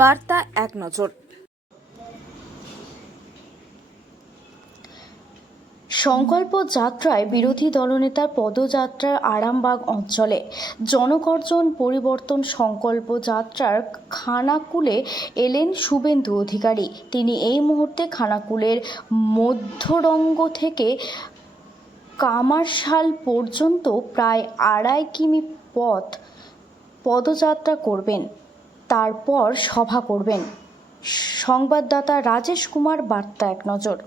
বার্তা এক নজর। সংকল্প যাত্রায় বিরোধী দলনেতার পদযাত্রার আরামবাগ অঞ্চলে জনগর্জন পরিবর্তন। সংকল্প যাত্রার খানাকুলে এলেন শুভেন্দু অধিকারী। তিনি এই মুহূর্তে খানাকুলের মধ্যরঙ্গ থেকে কামারশাল পর্যন্ত প্রায় 2.5 কিমি পদযাত্রা করবেন, তারপর সভা করবেন। সংবাদদাতা রাজেশ কুমার, বার্তা এক নজর।